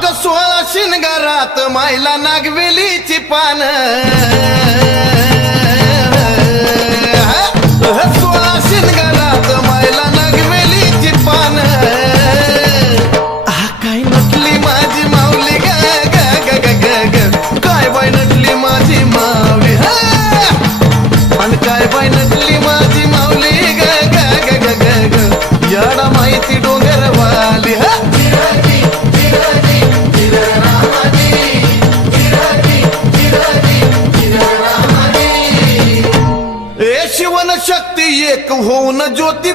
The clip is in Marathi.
अग 16 शिनगारात मायला नागवेलीची पान 16 शिनगारात मायला नागवेलीची पान काय नटली माझी माऊली ग ग ग ग ग ग काय बाई नटली माझी माऊली आणि काय बाई नटली माझी माऊली ग ग ग ग ग ग याडा माहिती डोंगरवाली शिवन शक्ती एक होऊन ज्योती